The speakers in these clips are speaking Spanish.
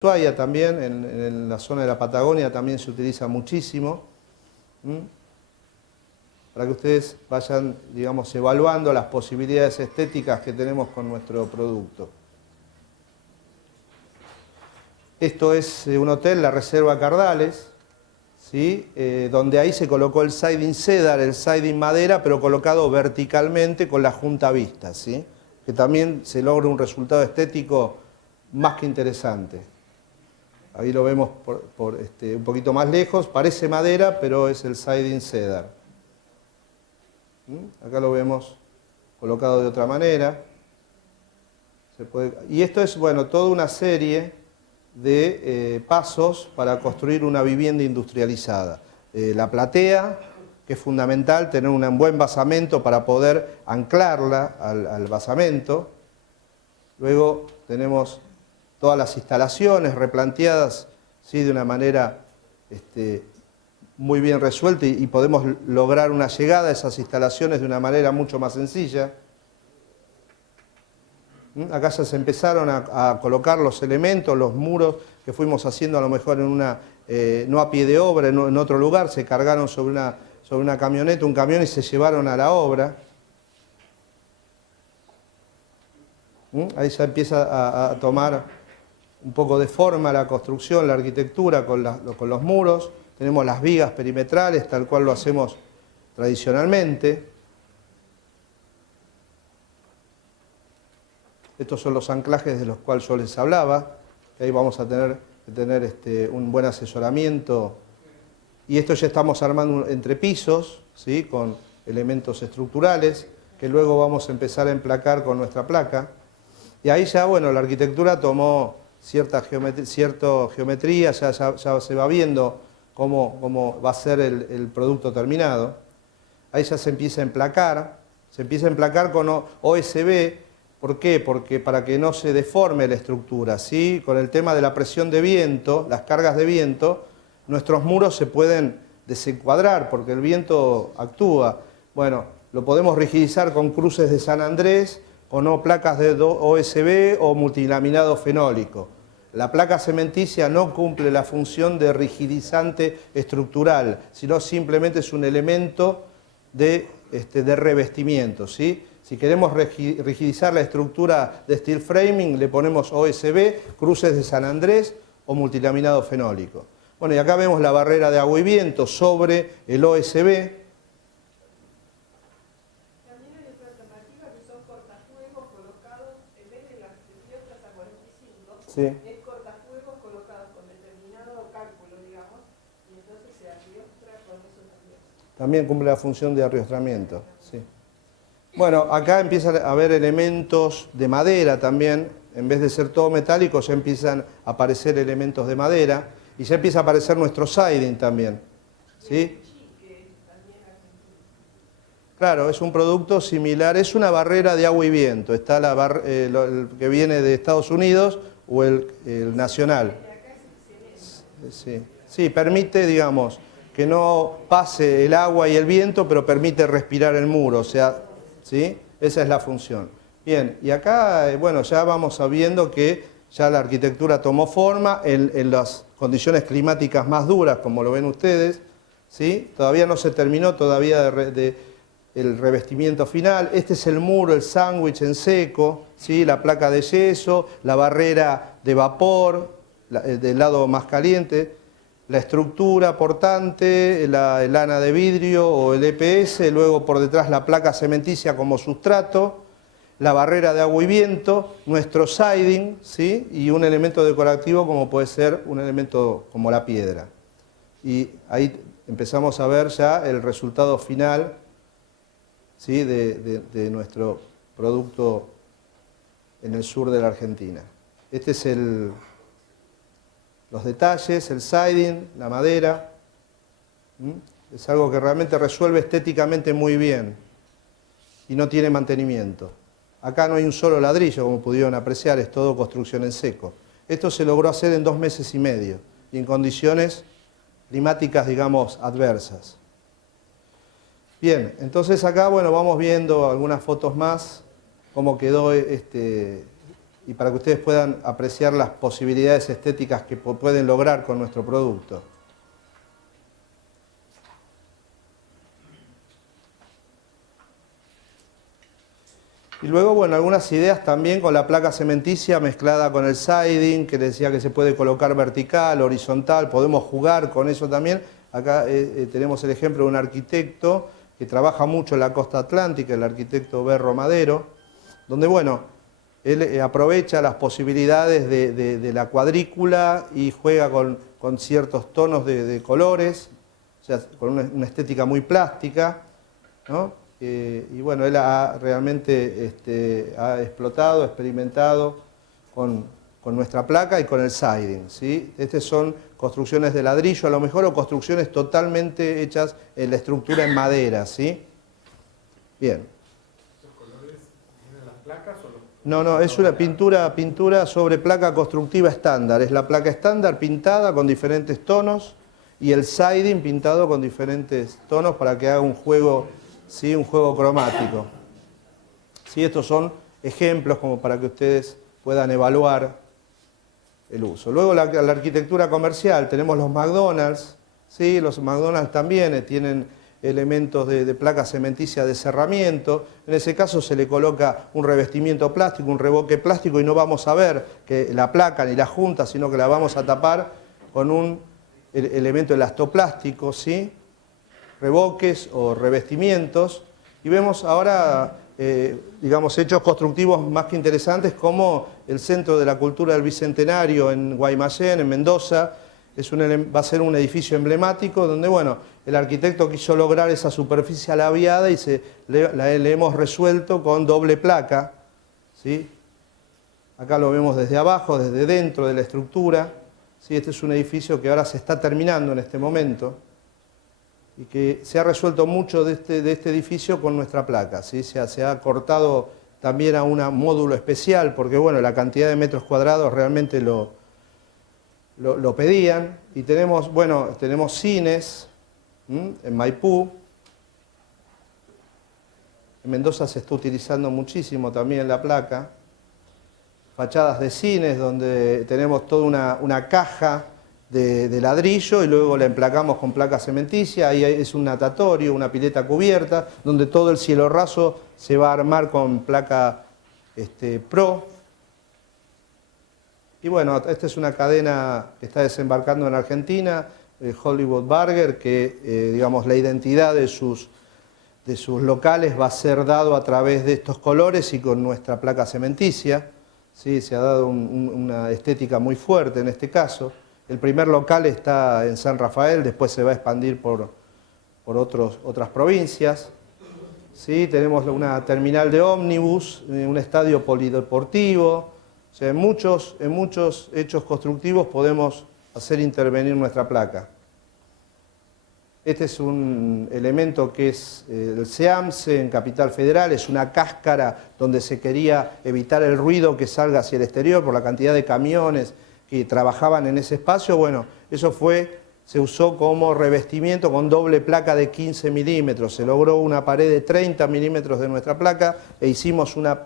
Ushuaia también, en la zona de la Patagonia también se utiliza muchísimo. Para que ustedes vayan, digamos, evaluando las posibilidades estéticas que tenemos con nuestro producto. Esto es un hotel, la Reserva Cardales, ¿sí? Donde ahí se colocó el siding cedar, el siding madera, pero colocado verticalmente con la junta vista, ¿sí? Que también se logra un resultado estético más que interesante. Ahí lo vemos un poquito más lejos, parece madera, pero es el siding cedar. Acá lo vemos colocado de otra manera. Y esto es, bueno, toda una serie de pasos para construir una vivienda industrializada. La platea, que es fundamental, tener un buen basamento para poder anclarla al basamento. Luego tenemos todas las instalaciones replanteadas, ¿sí? De una manera muy bien resuelta y podemos lograr una llegada a esas instalaciones de una manera mucho más sencilla. Acá ya se empezaron a colocar los elementos, los muros que fuimos haciendo a lo mejor no a pie de obra, en otro lugar, se cargaron sobre una camioneta, un camión y se llevaron a la obra. Ahí ya empieza a tomar un poco de forma la construcción, la arquitectura con los muros. Tenemos las vigas perimetrales, tal cual lo hacemos tradicionalmente. Estos son los anclajes de los cuales yo les hablaba. Ahí vamos a tener que tener un buen asesoramiento. Y esto ya estamos armando entrepisos, ¿sí? Con elementos estructurales, que luego vamos a empezar a emplacar con nuestra placa. Y ahí ya, bueno, la arquitectura tomó cierta geometría, ya se va viendo cómo va a ser el producto terminado. Ahí ya se empieza a emplacar con OSB. ¿Por qué? Porque para que no se deforme la estructura, ¿sí? Con el tema de la presión de viento, las cargas de viento, nuestros muros se pueden desencuadrar porque el viento actúa. Bueno, lo podemos rigidizar con cruces de San Andrés, con placas de OSB o multilaminado fenólico. La placa cementicia no cumple la función de rigidizante estructural, sino simplemente es un elemento de revestimiento, ¿sí? Si queremos rigidizar la estructura de steel framing, le ponemos OSB, cruces de San Andrés o multilaminado fenólico. Bueno, y acá vemos la barrera de agua y viento sobre el OSB. También hay otra alternativa que son cortafuegos colocados, en vez de las otras a 45, Sí. es cortafuegos colocados con determinado cálculo, digamos, y entonces se arriostra con eso también. También cumple la función de arriostramiento, sí. Bueno, acá empiezan a haber elementos de madera también, en vez de ser todo metálico ya empiezan a aparecer elementos de madera y ya empieza a aparecer nuestro siding también, ¿sí? Claro, es un producto similar, es una barrera de agua y viento, está el que viene de Estados Unidos o el nacional. Sí, permite, digamos, que no pase el agua y el viento, pero permite respirar el muro, o sea, ¿sí? Esa es la función. Bien, y acá, bueno, ya vamos viendo que ya la arquitectura tomó forma en las condiciones climáticas más duras, como lo ven ustedes, ¿sí? Todavía no se terminó todavía el revestimiento final. Este es el muro, el sándwich en seco, ¿sí? La placa de yeso, la barrera de vapor, del lado más caliente, la estructura portante, la lana de vidrio o el EPS, luego por detrás la placa cementicia como sustrato, la barrera de agua y viento, nuestro siding, ¿sí? Y un elemento decorativo como puede ser un elemento como la piedra. Y ahí empezamos a ver ya el resultado final, ¿sí? de nuestro producto en el sur de la Argentina. Este es los detalles, el siding, la madera. Es algo que realmente resuelve estéticamente muy bien y no tiene mantenimiento. Acá no hay un solo ladrillo, como pudieron apreciar, es todo construcción en seco. Esto se logró hacer en 2 meses y medio y en condiciones climáticas, digamos, adversas. Bien, entonces acá, bueno, vamos viendo algunas fotos más, cómo quedó y para que ustedes puedan apreciar las posibilidades estéticas que pueden lograr con nuestro producto. Y luego, bueno, algunas ideas también con la placa cementicia mezclada con el siding, que les decía que se puede colocar vertical, horizontal, podemos jugar con eso también. Acá tenemos el ejemplo de un arquitecto que trabaja mucho en la costa atlántica, el arquitecto Berro Madero, donde, bueno, él aprovecha las posibilidades de la cuadrícula y juega con ciertos tonos de colores, o sea, con una estética muy plástica, ¿no? Y bueno, él realmente ha explotado, experimentado con nuestra placa y con el siding, ¿sí? Estas son construcciones de ladrillo a lo mejor o construcciones totalmente hechas en la estructura en madera, ¿sí? Bien. ¿Los colores tienen las placas o los... No, es una pintura sobre placa constructiva estándar. Es la placa estándar pintada con diferentes tonos y el siding pintado con diferentes tonos para que haga un juego... ¿sí? Un juego cromático. ¿Sí? Estos son ejemplos como para que ustedes puedan evaluar el uso. Luego la arquitectura comercial, tenemos los McDonald's. ¿Sí? Los McDonald's también tienen elementos de placa cementicia de cerramiento. En ese caso se le coloca un revestimiento plástico, un revoque plástico y no vamos a ver que la placa ni la junta, sino que la vamos a tapar con un elemento elastoplástico, ¿sí? Revoques o revestimientos, y vemos ahora, digamos, hechos constructivos más que interesantes como el Centro de la Cultura del Bicentenario en Guaymallén, en Mendoza. Va a ser un edificio emblemático donde, bueno, el arquitecto quiso lograr esa superficie alaviada y le hemos resuelto con doble placa, ¿sí? Acá lo vemos desde abajo, desde dentro de la estructura, ¿sí? Este es un edificio que ahora se está terminando en este momento, y que se ha resuelto mucho de este edificio con nuestra placa, ¿sí? Se ha cortado también a un módulo especial, porque bueno, la cantidad de metros cuadrados realmente lo pedían, y tenemos, bueno, tenemos cines en Maipú, en Mendoza se está utilizando muchísimo también la placa, fachadas de cines donde tenemos toda una caja de ladrillo y luego la emplacamos con placa cementicia. Ahí es un natatorio, una pileta cubierta, donde todo el cielo raso se va a armar con placa Pro. Y bueno, esta es una cadena que está desembarcando en Argentina, Hollywood Burger, que digamos la identidad de sus locales va a ser dado a través de estos colores y con nuestra placa cementicia. ¿Sí? Se ha dado una estética muy fuerte en este caso. El primer local está en San Rafael, después se va a expandir por otras provincias. ¿Sí? Tenemos una terminal de ómnibus, un estadio polideportivo. O sea, en muchos hechos constructivos podemos hacer intervenir nuestra placa. Este es un elemento que es el SEAMSE en Capital Federal, es una cáscara donde se quería evitar el ruido que salga hacia el exterior por la cantidad de camiones que trabajaban en ese espacio. Bueno, eso se usó como revestimiento con doble placa de 15 milímetros. Se logró una pared de 30 milímetros de nuestra placa e hicimos una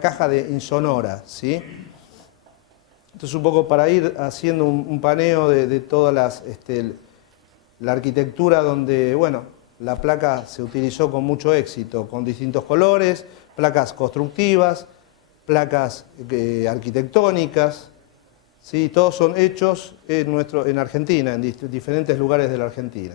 caja de insonora, ¿sí? Entonces, un poco para ir haciendo un paneo de todas la arquitectura donde, bueno, la placa se utilizó con mucho éxito, con distintos colores, placas constructivas, placas arquitectónicas. Sí, todos son hechos en Argentina, en diferentes lugares de la Argentina.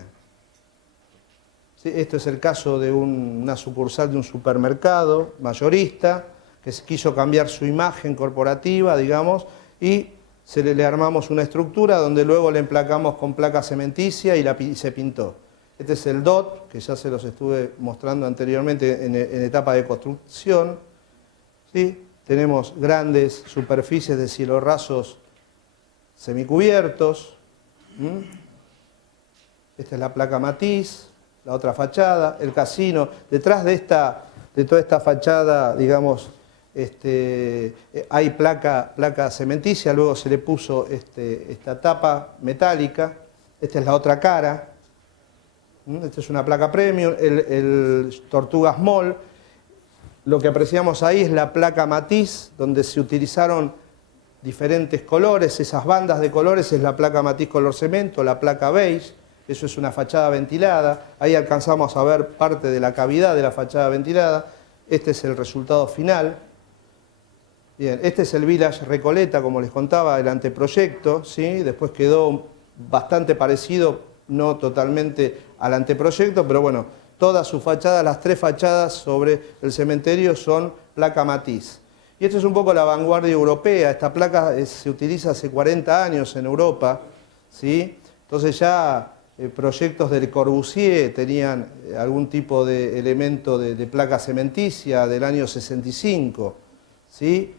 Sí, esto es el caso de una sucursal de un supermercado mayorista que quiso cambiar su imagen corporativa, digamos, y le armamos una estructura donde luego le emplacamos con placa cementicia y se pintó. Este es el DOT, que ya se los estuve mostrando anteriormente en etapa de construcción. ¿Sí? Tenemos grandes superficies de cielo rasos semicubiertos. Esta es la placa matiz, la otra fachada, el casino. Detrás de toda esta fachada, digamos, hay placa cementicia, luego se le puso esta tapa metálica. Esta es la otra cara. Esta es una placa premium, el Tortugas Mall. lo que apreciamos ahí es la placa matiz, donde se utilizaron diferentes colores. Esas bandas de colores es la placa matiz color cemento, la placa beige. Eso es una fachada ventilada. Ahí alcanzamos a ver parte de la cavidad de la fachada ventilada. Este es el resultado final. Bien, este es el Village Recoleta, como les contaba, el anteproyecto, ¿sí? Después quedó bastante parecido, no totalmente al anteproyecto, pero bueno, todas sus fachadas, las 3 fachadas sobre el cementerio son placa matiz. Y esto es un poco la vanguardia europea. Esta placa se utiliza hace 40 años en Europa, ¿sí? Entonces ya proyectos del Corbusier tenían algún tipo de elemento de placa cementicia del año 65, ¿sí?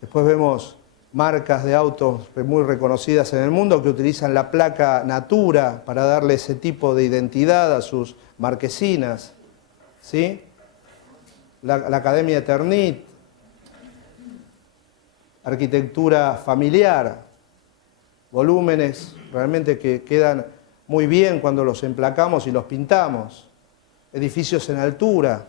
Después vemos marcas de autos muy reconocidas en el mundo que utilizan la placa Natura para darle ese tipo de identidad a sus marquesinas, ¿sí? La Academia Eternit, arquitectura familiar, volúmenes realmente que quedan muy bien cuando los emplacamos y los pintamos, edificios en altura.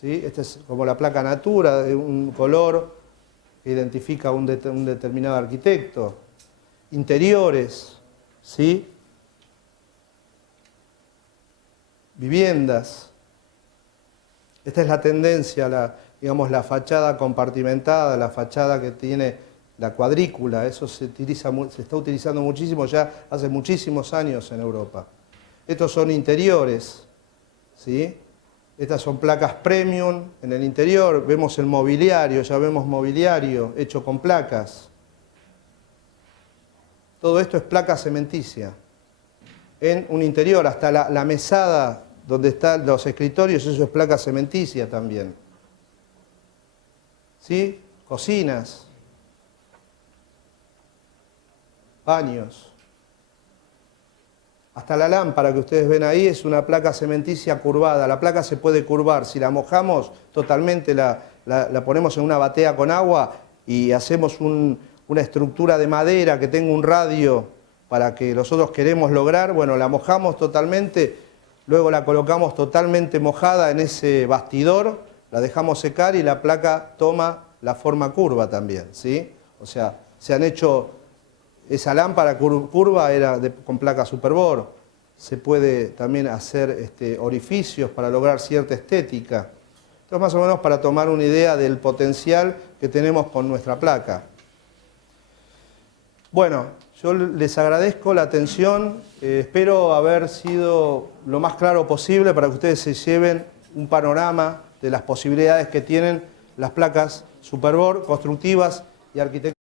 ¿Sí? Esta es como la placa Natura, de un color que identifica un determinado arquitecto. Interiores, ¿sí? Viviendas. Esta es la tendencia, digamos, la fachada compartimentada, la fachada que tiene la cuadrícula. Eso se está utilizando muchísimo ya hace muchísimos años en Europa. Estos son interiores, ¿sí? Estas son placas premium en el interior. Vemos el mobiliario, ya vemos mobiliario hecho con placas. Todo esto es placa cementicia. En un interior, hasta la mesada donde están los escritorios, eso es placa cementicia también. ¿Sí? Cocinas. Baños. Hasta la lámpara que ustedes ven ahí es una placa cementicia curvada. La placa se puede curvar. Si la mojamos totalmente, la ponemos en una batea con agua y hacemos una estructura de madera que tenga un radio para que nosotros queremos lograr, bueno, la mojamos totalmente, luego la colocamos totalmente mojada en ese bastidor, la dejamos secar y la placa toma la forma curva también, ¿sí? O sea, se han hecho... Esa lámpara curva era con placa Superbor. Se puede también hacer orificios para lograr cierta estética. Entonces, más o menos para tomar una idea del potencial que tenemos con nuestra placa. Bueno, yo les agradezco la atención. Espero haber sido lo más claro posible para que ustedes se lleven un panorama de las posibilidades que tienen las placas Superbor, constructivas y arquitectónicas.